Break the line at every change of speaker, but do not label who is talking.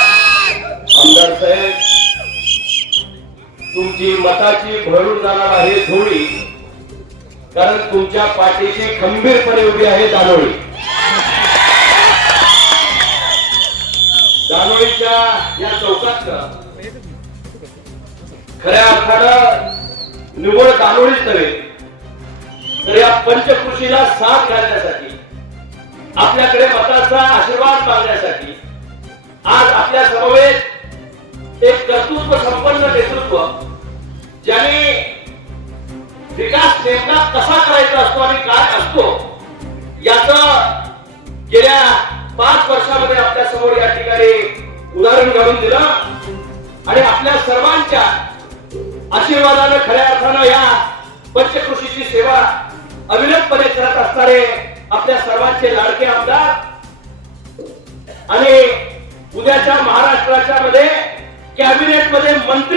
आमदार साहेब तुमची मताची भरून जाणार आहे थोडी कारण तुमच्या पाठीशी खंबीरपणे उभी आहे दानोळी. दानोळीच्या या चौकात खऱ्या अर्थानं निवड दानोळीच नव्हे तर या पंचकृषीला साथ घालण्यासाठी आपल्याकडे मताचा आशीर्वाद मागण्यासाठी आज आपल्या समवेत एक कर्तृत्व संपन्न नेतृत्व ज्याने विकास नेमका कसा करायचा असतो आणि काय असतो याच गेल्या पाच वर्षामध्ये आपल्यासमोर या ठिकाणी उदाहरण घालून दिलं. आणि आपल्या सर्वांच्या आशीर्वादानं खऱ्या अर्थानं या पंचकृषीची सेवा अविरतपणे करत असणारे आपल्या सर्वांचे लाडके आमदार उद्याच्या महाराष्ट्राच्या मध्ये कॅबिनेटमध्ये मंत्री